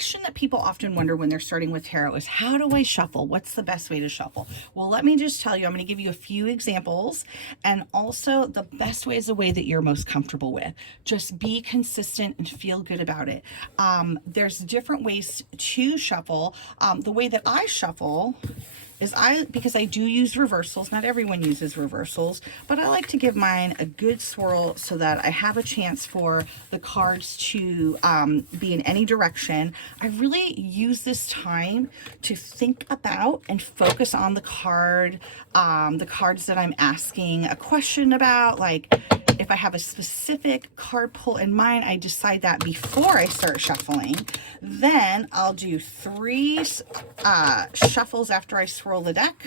question that people often wonder when they're starting with tarot is, how do I shuffle? What's the best way to shuffle? Well, let me just tell you, I'm going to give you a few examples, and also the best way is the way that you're most comfortable with. Just be consistent and feel good about it. There's different ways to shuffle. The way that I shuffle is because I do use reversals. Not everyone uses reversals, but I like to give mine a good swirl so that I have a chance for the cards to be in any direction. I really use this time to think about and focus on the cards that I'm asking a question about. Like, if I have a specific card pull in mind, I decide that before I start shuffling. Then I'll do 3 shuffles after I swirl the deck.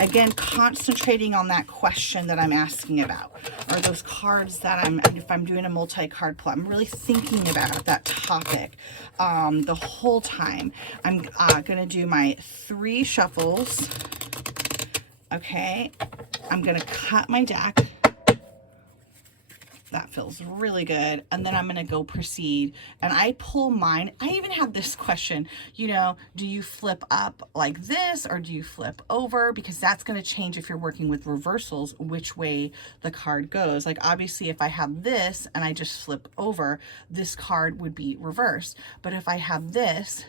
Again, concentrating on that question that I'm asking about, or those cards that if I'm doing a multi-card pull, I'm really thinking about that topic the whole time. I'm gonna do my 3 shuffles. Okay, I'm gonna cut my deck. That feels really good. And then I'm going to go proceed, and I pull mine. I even have this question, you know, do you flip up like this or do you flip over? Because that's going to change, if you're working with reversals, which way the card goes. Like, obviously, if I have this and I just flip over, this card would be reversed. But if I have this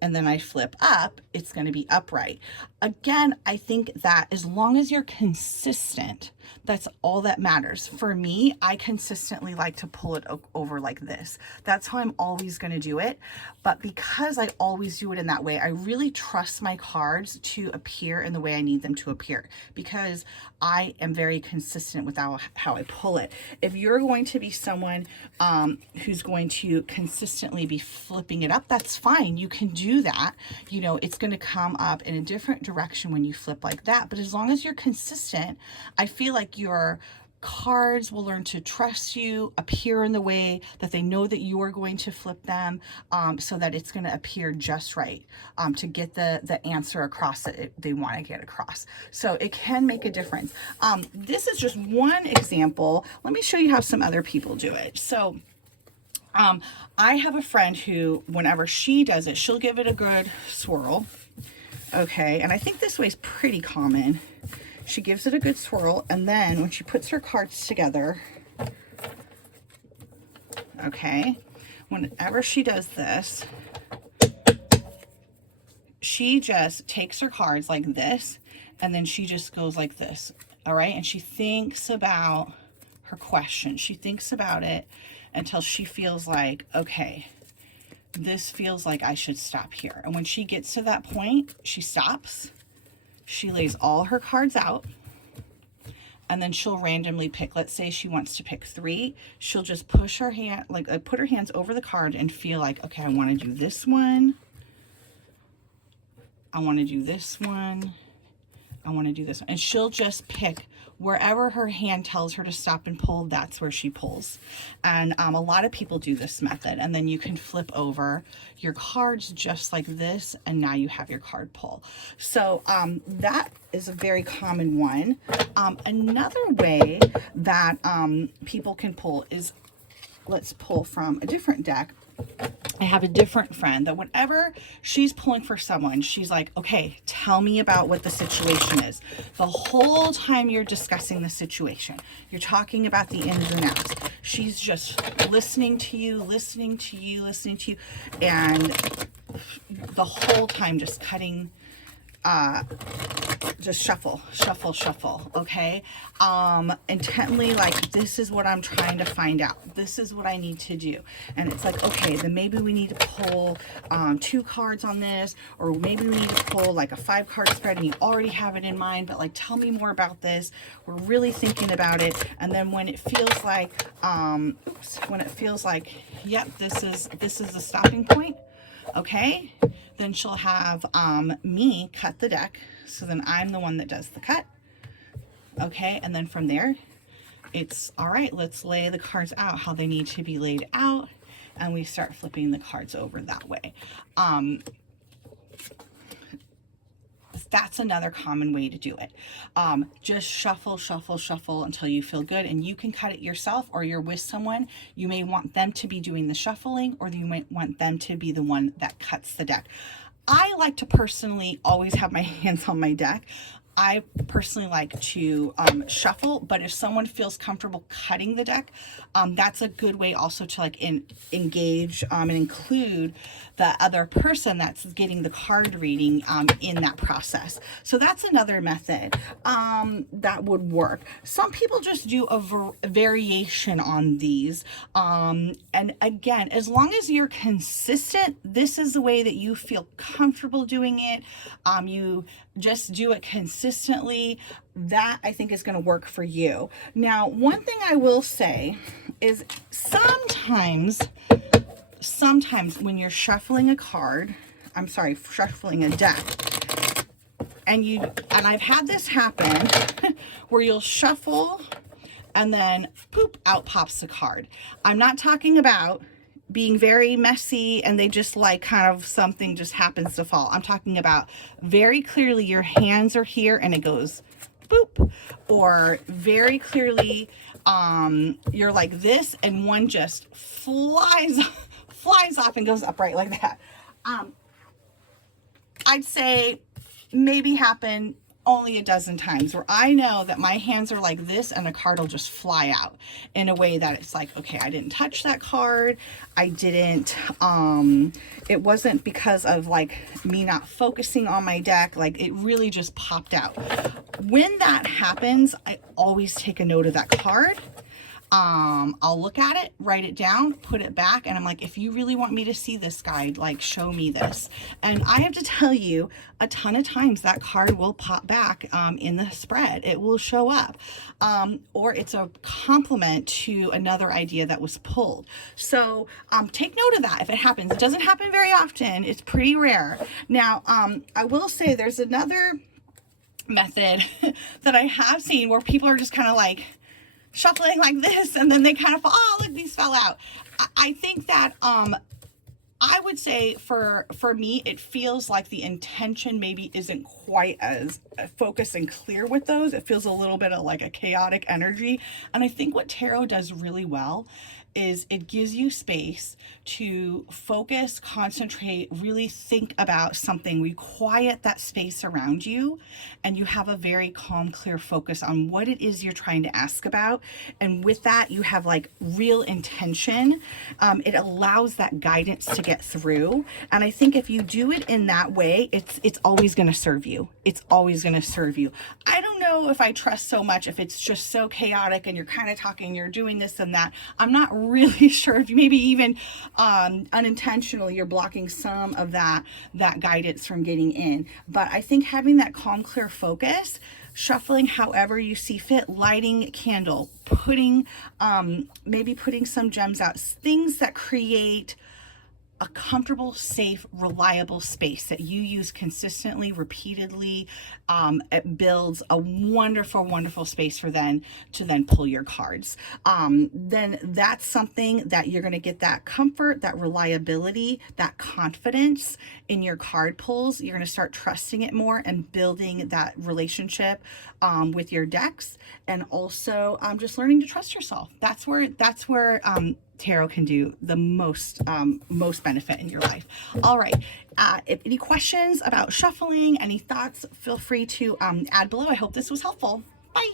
and then I flip up, it's going to be upright. Again, I think that as long as you're consistent, that's all that matters. For me, I consistently like to pull it over like this. That's how I'm always going to do it. But because I always do it in that way, I really trust my cards to appear in the way I need them to appear, because I am very consistent with how I pull it. If you're going to be someone who's going to consistently be flipping it up, that's fine. You can do that. You know, it's going to come up in a different direction when you flip like that. But as long as you're consistent, I feel like your cards will learn to trust you, appear in the way that they know that you are going to flip them, so that it's going to appear just right, to get the answer across that they want to get across. So it can make a difference. This is just one example. Let me show you how some other people do it. So I have a friend who, whenever she does it, she'll give it a good swirl. Okay, and I think this way is pretty common. She gives it a good swirl, and then when she puts her cards together, okay, whenever she does this, she just takes her cards like this, and then she just goes like this, all right? And she thinks about her question. She thinks about it until she feels like, okay, this feels like I should stop here. And when she gets to that point, she stops. She lays all her cards out, and then she'll randomly pick. Let's say she wants to pick 3. She'll just push her hand, like put her hands over the card and feel like, okay, I want to do this one. I want to do this one. I want to do this one. And she'll just pick wherever her hand tells her to stop and pull, that's where she pulls. And a lot of people do this method. And then you can flip over your cards just like this, and now you have your card pull. So that is a very common one. Another way that people can pull is, let's pull from a different deck. I have a different friend that whenever she's pulling for someone, she's like, okay, tell me about what the situation is. The whole time you're discussing the situation, you're talking about the ins and outs. She's just listening to you, and the whole time just cutting, just shuffle, okay? Intently, like, this is what I'm trying to find out. This is what I need to do. And it's like, okay, then maybe we need to pull 2 cards on this, or maybe we need to pull like a 5-card spread, and you already have it in mind, but like, tell me more about this. We're really thinking about it. And then when it feels like, yep, this is the stopping point, okay, then she'll have me cut the deck. So then I'm the one that does the cut. Okay, and then from there, it's all right, let's lay the cards out how they need to be laid out, and we start flipping the cards over that way. That's another common way to do it. Just shuffle, shuffle, shuffle until you feel good, and you can cut it yourself, or you're with someone. You may want them to be doing the shuffling, or you might want them to be the one that cuts the deck. I like to personally always have my hands on my deck. I personally like to shuffle, but if someone feels comfortable cutting the deck, that's a good way also to like engage and include the other person that's getting the card reading in that process. So that's another method that would work. Some people just do a variation on these. And again, as long as you're consistent, this is the way that you feel comfortable doing it. You just do it consistently. That I think is going to work for you. Now, one thing I will say is sometimes when you're shuffling a card, shuffling a deck, and I've had this happen where you'll shuffle and then poop, out pops the card. I'm not talking about being very messy and they just like kind of something just happens to fall. I'm talking about very clearly your hands are here and it goes boop, or very clearly you're like this and one just flies off and goes upright like that. I'd say maybe happen only a dozen times where I know that my hands are like this and a card will just fly out in a way that it's like, okay, I didn't touch that card. I didn't, it wasn't because of like me not focusing on my deck. Like it really just popped out. When that happens, I always take a note of that card. I'll look at it, write it down, put it back, and I'm like, if you really want me to see this guide, like show me this. And I have to tell you, a ton of times that card will pop back in the spread. It will show up, or it's a complement to another idea that was pulled. So take note of that if it happens. It doesn't happen very often. It's pretty rare. Now, I will say there's another method that I have seen where people are just kind of like shuffling like this and then they kind of fall, oh look, these fell out. I think that I would say for me it feels like the intention maybe isn't quite as focused and clear with those. It feels a little bit of like a chaotic energy, and I think what tarot does really well is it gives you space to focus, concentrate, really think about something. We quiet that space around you and you have a very calm, clear focus on what it is you're trying to ask about. And with that, you have like real intention. It allows that guidance to get through. And I think if you do it in that way, it's always going to serve you. It's always going to serve you. I don't know if I trust so much if it's just so chaotic and you're kind of talking, you're doing this and that. I'm not really sure if you maybe even unintentionally you're blocking some of that guidance from getting in. But I think having that calm, clear focus, shuffling however you see fit, lighting a candle, putting maybe putting some gems out, things that create a comfortable, safe, reliable space that you use consistently, repeatedly. It builds a wonderful, wonderful space for then to then pull your cards. Then that's something that you're going to get that comfort, that reliability, that confidence in your card pulls. You're going to start trusting it more and building that relationship with your decks, and also just learning to trust yourself. That's where tarot can do the most benefit in your life. All right. If any questions about shuffling, any thoughts, feel free to add below. I hope this was helpful. Bye.